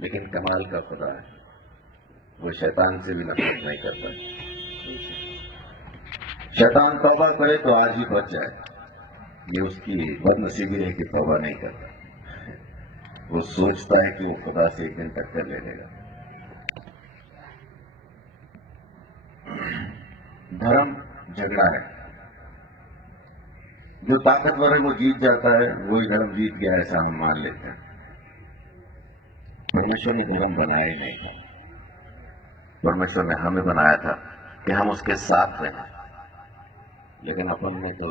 लेकिन कमाल का खुदा है, वो शैतान से भी नफरत नहीं करता। शैतान तौबा करे तो आज ही बच जाए, ये उसकी बदनसीबी है कि तौबा नहीं करता। वो सोचता है कि वो खुदा से एक दिन टक्कर ले लेगा। धर्म झगड़ा है, जो ताकतवर है वो जीत जाता है, वही धर्म जीत गया ऐसा हम मान लेते हैं। परमेश्वर ने धर्म बनाया ही नहीं था, परमेश्वर ने हमें बनाया था कि हम उसके साथ रहें, लेकिन अपन ने तो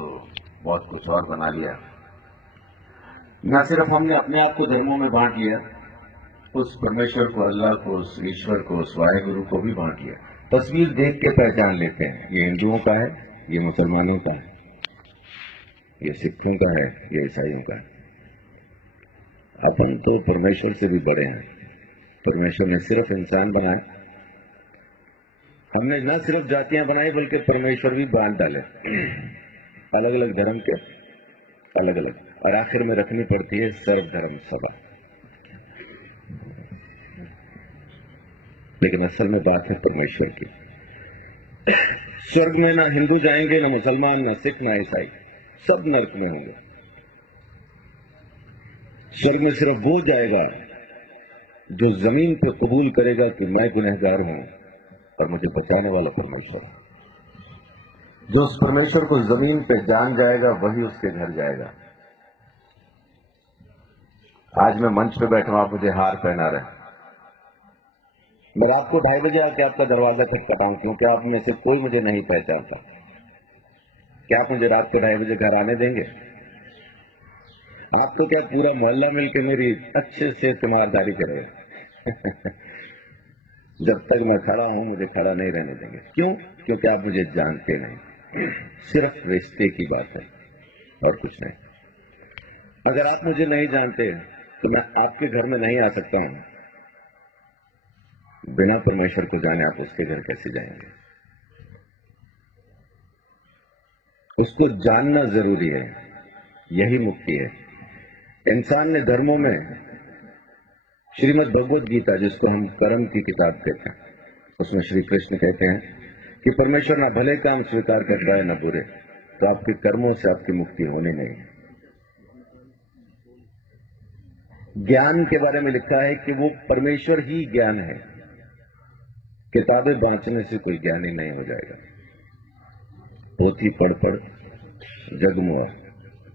बहुत कुछ और बना लिया। न सिर्फ हमने अपने आप को धर्मों में बांट लिया, उस परमेश्वर को, अल्लाह को, उस ईश्वर को, उस वाहेगुरु को भी बांट लिया। तस्वीर देख के पहचान लेते हैं, ये हिंदुओं का है, ये मुसलमानों का है, ये सिखों का है, ये ईसाइयों का है। अपन तो परमेश्वर से भी बड़े हैं। परमेश्वर ने सिर्फ इंसान बनाए, हमने न सिर्फ जातियां बनाई बल्कि परमेश्वर भी बांट डाले, अलग अलग धर्म के, अलग अलग, और आखिर में रखनी पड़ती है सर्वधर्म सभा। लेकिन असल में बात है परमेश्वर की। स्वर्ग में ना हिंदू जाएंगे, ना मुसलमान, ना सिख, ना ईसाई, सब नरक में होंगे। स्वर्ग में सिर्फ वो जाएगा जो जमीन पे कबूल करेगा कि मैं गुनहगार हूं और मुझे बचाने वाला परमेश्वर है। जो उस परमेश्वर को जमीन पे जान जाएगा वही उसके घर जाएगा। आज मैं मंच पे बैठा हूं, आप मुझे हार पहना रहे, मैं रात को 2:30 बजे आके आपका दरवाजा खटखटाऊं क्योंकि आप में से कोई मुझे नहीं पहचानता, क्या आप मुझे रात के 2:30 बजे घर आने देंगे? आप तो क्या पूरा मोहल्ला मिलकर मेरी अच्छे से तीमारदारी करेगा। जब तक मैं खड़ा हूं मुझे खड़ा नहीं रहने देंगे। क्यों? क्योंकि आप मुझे जानते नहीं, सिर्फ रिश्ते की बात है और कुछ नहीं। अगर आप मुझे नहीं जानते तो मैं आपके घर में नहीं आ सकता हूं। बिना परमेश्वर को जाने आप उसके घर कैसे जाएंगे? उसको जानना जरूरी है, यही मुक्ति है। इंसान ने धर्मों में श्रीमद् भगवद गीता, जिसको हम कर्म की किताब कहते हैं, उसमें श्री कृष्ण कहते हैं कि परमेश्वर ना भले काम स्वीकार करता है ना बुरे, तो आपके कर्मों से आपकी मुक्ति होनी नहीं है। ज्ञान के बारे में लिखा है कि वो परमेश्वर ही ज्ञान है, किताबें बांचने से कोई ज्ञानी नहीं हो जाएगा। पोथी पढ़ पढ़ जगमुआ,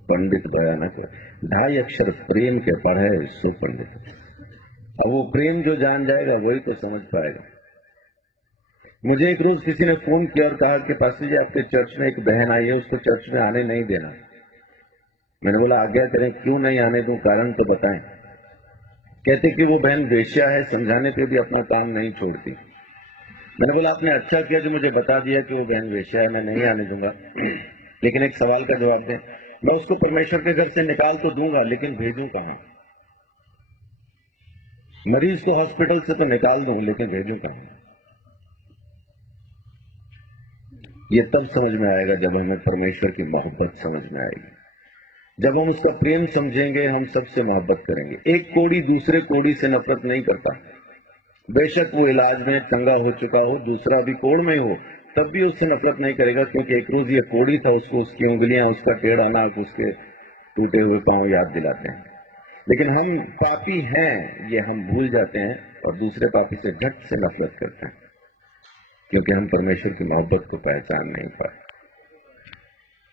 पंडित भयानक, 2.5 अक्षर प्रेम के पढ़े सो पंडित। अब वो प्रेम जो जान जाएगा वही तो समझ पाएगा। मुझे एक रोज किसी ने फोन किया और कहा कि पास्टर जी आपके चर्च में एक बहन आई है, उसको चर्च में आने नहीं देना। मैंने बोला आज्ञा करें, क्यों नहीं आने दूं, कारण तो बताएं। कहते कि वो बहन वेश्या है, समझाने पे भी अपना काम नहीं छोड़ती। मैंने बोला आपने अच्छा किया जो मुझे बता दिया कि वो बहन वेश्या है, मैं नहीं आने दूंगा, लेकिन एक सवाल का जवाब दें। मैं उसको परमेश्वर के घर से निकाल तो दूंगा, लेकिन भेजूं कहां? मरीज को हॉस्पिटल से तो निकाल दूं, लेकिन भेजूं कहां? ये तब समझ में आएगा जब हमें परमेश्वर की मोहब्बत समझ में आएगी, जब हम उसका प्रेम समझेंगे, हम सबसे मोहब्बत करेंगे। एक कोड़ी दूसरे कोड़ी से नफरत नहीं करता, बेशक वो इलाज में चंगा हो चुका हो, दूसरा भी कोड़ में हो, तब भी उससे नफरत नहीं करेगा, क्योंकि एक रोज ये कोड़ी था, उसको उसकी उंगलियां, उसका टेढ़ा नाक, उसके टूटे हुए पांव याद दिलाते हैं। लेकिन हम पापी हैं ये हम भूल जाते हैं और दूसरे पापी से झट से नफरत करते हैं, क्योंकि हम परमेश्वर की मोहब्बत को पहचान नहीं पाए।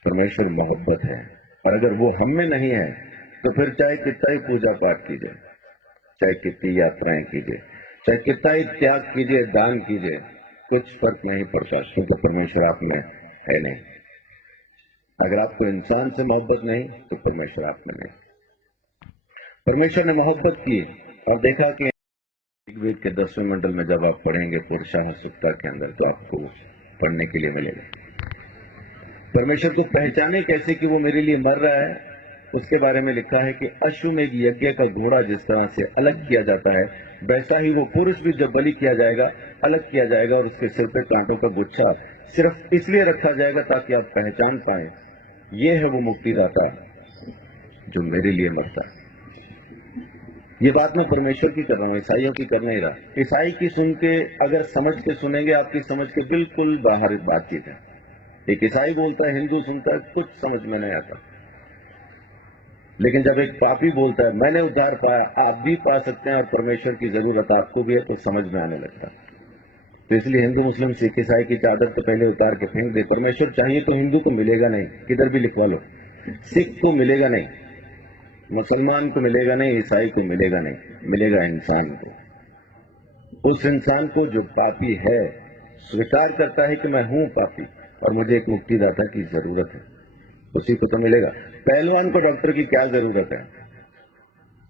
परमेश्वर मोहब्बत है, और अगर वो हम में नहीं है तो फिर चाहे कितना ही पूजा पाठ कीजिए, चाहे कितनी यात्राएं कीजिए, चाहे कितना ही त्याग कीजिए, दान कीजिए, कुछ फर्क नहीं पड़ता, क्योंकि परमेश्वर आप में है नहीं। अगर आपको इंसान से मोहब्बत नहीं तो परमेश्वर आप में नहीं। परमेश्वर ने मोहब्बत की और देखा कि ऋग्वेद के 10वें मंडल में जब आप पढ़ेंगे पुरुषाह सुक्ता के अंदर, तो आपको पढ़ने के लिए मिलेगा। परमेश्वर को पहचाने कैसे कि वो मेरे लिए मर रहा है, उसके बारे में लिखा है कि अश्वमेध यज्ञ का घोड़ा जिस तरह से अलग किया जाता है, वैसा ही वो पुरुष भी जब बलि किया जाएगा, अलग किया जाएगा, और उसके सिर पे कांटों का गुच्छा सिर्फ इसलिए रखा जाएगा ताकि आप पहचान पाए ये है वो मुक्तिदाता जो मेरे लिए मरता है। ये बात मैं परमेश्वर की कर रहा हूँ, ईसाइयों की कर नहीं रहा। ईसाई की सुन के अगर समझ के सुनेंगे, आपकी समझ के बिल्कुल बाहर बातचीत है। एक ईसाई बोलता है, हिंदू सुनता है, कुछ समझ में नहीं आता। लेकिन जब एक पापी बोलता है मैंने उद्धार पाया, आप भी पा सकते हैं और परमेश्वर की जरूरत आपको भी है, तो समझ में आने लगता है। तो इसलिए हिंदू मुस्लिम सिख ईसाई की चादर तो पहले उतार के फेंक दे। परमेश्वर चाहिए तो हिंदू को मिलेगा नहीं, किधर भी लिखवा लो। सिख को मिलेगा नहीं, मुसलमान को मिलेगा नहीं, ईसाई को मिलेगा नहीं, मिलेगा इंसान को। उस इंसान को जो पापी है, स्वीकार करता है कि मैं हूं पापी और मुझे एक मुक्तिदाता की जरूरत है, उसी को तो मिलेगा। पहलवान को डॉक्टर की क्या जरूरत है?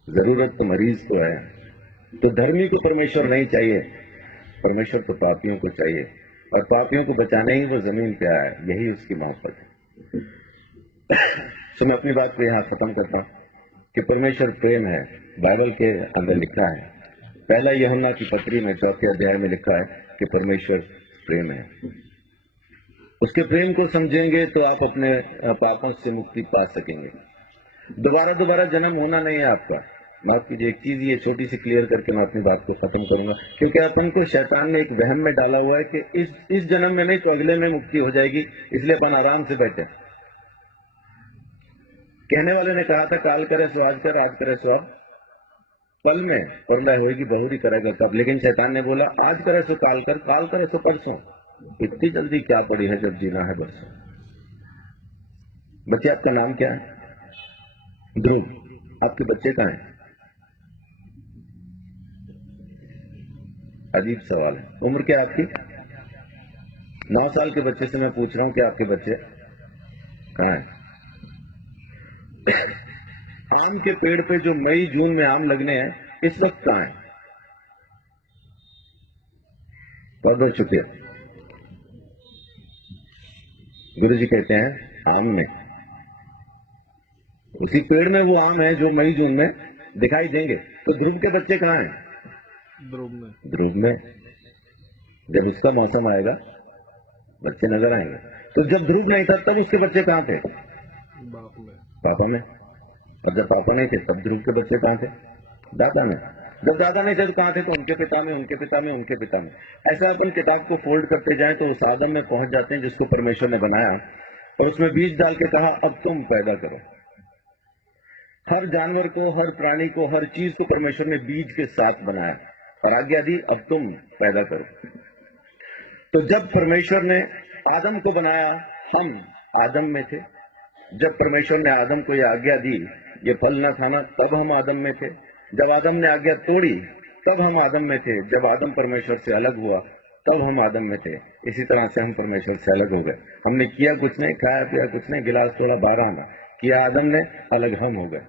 जरूरत तो मरीज को है। तो धर्मी को परमेश्वर नहीं चाहिए, परमेश्वर तो पापियों को चाहिए, और पापियों को बचाने ही वो जमीन पे आया, यही उसकी मोहब्बत है। तो मैं अपनी बात को यहाँ खत्म करता हूं कि परमेश्वर प्रेम है। बाइबल के अंदर लिखा है, पहला यूहन्ना की पत्री में 4 अध्याय में लिखा है कि परमेश्वर प्रेम है। उसके प्रेम को समझेंगे तो आप अपने पापों से मुक्ति पा सकेंगे। दोबारा जन्म होना नहीं है आपका। माफ कीजिए, एक चीज ये छोटी सी क्लियर करके मैं अपनी बात को खत्म करूंगा, क्योंकि अपन को शैतान ने एक वहम में डाला हुआ है कि इस जन्म में नहीं तो अगले में मुक्ति हो जाएगी, इसलिए अपन आराम से बैठे। कहने वाले ने कहा था काल करे सो आज कर, आज करे सो अब, कल में परला होगी बहुरी करेगा कब। लेकिन शैतान ने बोला आज करे सो काल कर, काल करे सो परसों। इतनी जल्दी क्या पड़ी है जब जीना है बरसों। बच्चे आपका नाम क्या है? ध्रुव। आपके बच्चे कहाँ हैं? अजीब सवाल है। उम्र क्या आपकी? 9 साल के बच्चे से मैं पूछ रहा हूं कि आपके बच्चे कहाँ हैं? आम के पेड़ पे जो मई जून में आम लगने हैं, इस वक्त कहाँ है? बहुत बहुत शुक्रिया। गुरु जी कहते हैं आम में, उसी पेड़ में वो आम है जो मई जून में दिखाई देंगे। तो ध्रुव के बच्चे कहाँ हैं? ध्रुव में। जब उसका मौसम आएगा बच्चे नजर आएंगे। तो जब ध्रुव नहीं था तब उसके बच्चे कहाँ थे? पापा में। और जब पापा नहीं थे तब ध्रुव के बच्चे कहाँ थे? दादा में। जब दादा नहीं थे तो कहाँ थे? तो उनके पिता में, उनके पिता में, उनके पिता में। ऐसा अपन किताब को फोल्ड करते जाएं तो उस आदम में पहुंच जाते हैं जिसको परमेश्वर ने बनाया, और उसमें बीज डाल के कहा अब तुम पैदा करो। हर जानवर को, हर प्राणी को, हर चीज को परमेश्वर ने बीज के साथ बनाया और आज्ञा दी अब तुम पैदा करो। तो जब परमेश्वर ने आदम को बनाया, हम आदम में थे। जब परमेश्वर ने आदम को यह आज्ञा दी ये फल न खाना, तब हम आदम में थे। जब आदम ने आज्ञा तोड़ी तब हम आदम में थे। जब आदम परमेश्वर से अलग हुआ तब हम आदम में थे। इसी तरह से हम परमेश्वर से अलग हो गए। हमने किया कुछ नहीं, खाया पिया कुछ नहीं, गिलास तोड़ा 12 आना किया आदम ने, अलग हम हो गए।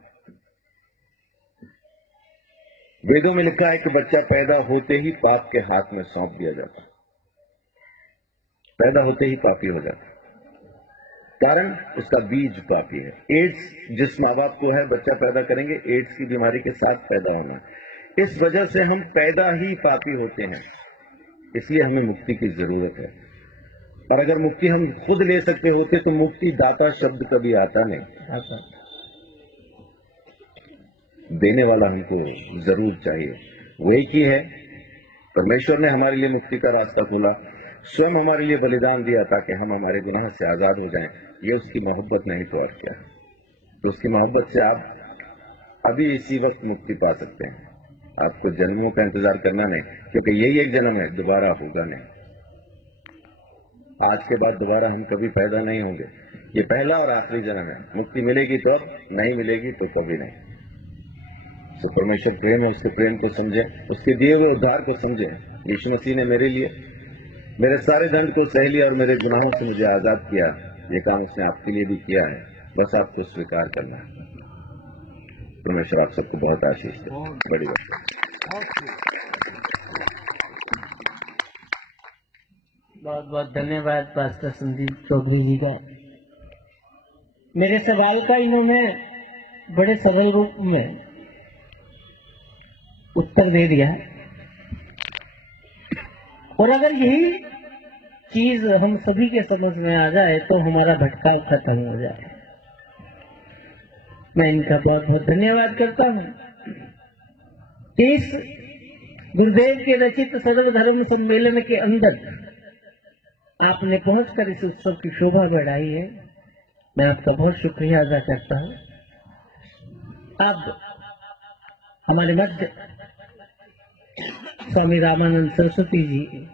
वेदों में लिखा है कि बच्चा पैदा होते ही पाप के हाथ में सौंप दिया जाता, पैदा होते ही पापी हो जाता, कारण उसका बीज पापी है। एड्स जिस माँ बाप को है, बच्चा पैदा करेंगे एड्स की बीमारी के साथ पैदा होना। इस वजह से हम पैदा ही पापी होते हैं, इसलिए हमें मुक्ति की जरूरत है। और अगर मुक्ति हम खुद ले सकते होते तो मुक्ति दाता शब्द कभी आता नहीं। देने वाला हमको जरूर चाहिए, वो एक ही है। परमेश्वर ने हमारे लिए मुक्ति का रास्ता खोला, स्वयं हमारे लिए बलिदान दिया ताकि हम हमारे गुनाह से आजाद हो जाएं। ये उसकी मोहब्बत नहीं तो और क्या। तो उसकी मोहब्बत से आप अभी इसी वक्त मुक्ति पा सकते हैं। आपको जन्मों का इंतजार करना नहीं, क्योंकि यही एक जन्म है, दोबारा होगा नहीं। आज के बाद दोबारा हम कभी पैदा नहीं होंगे। ये पहला और आखिरी जन्म है। मुक्ति मिलेगी तो अब, नहीं मिलेगी तो कभी नहीं। तो परमेश्वर प्रेम है, उसके प्रेम को समझे, उसके दिए हुए उद्धार को समझे। यीशु मसीह ने मेरे लिए मेरे सारे दंड को सह लिया और मेरे गुनाहों से मुझे आजाद किया। ये काम उसने आपके लिए भी किया है, बस आपको स्वीकार करना है। परमेश्वर आप सबको बहुत आशीष दे। बड़ी बात। बहुत बहुत धन्यवाद पास्टर संदीप चौधरी जी का। मेरे सवाल का इन्होंने बड़े सरल रूप में उत्तर दे दिया, और अगर यही चीज हम सभी के समझ में आ जाए तो हमारा भटकाव खत्म हो जाए। मैं इनका बहुत बहुत धन्यवाद करता हूँ। इस गुरुदेव के रचित सर्व धर्म सम्मेलन के अंदर आपने पहुंचकर इस उत्सव की शोभा बढ़ाई है। मैं आपका बहुत शुक्रिया अदा करता हूं। अब हमारे मध्य स्वामी रामानंद सरस्वती जी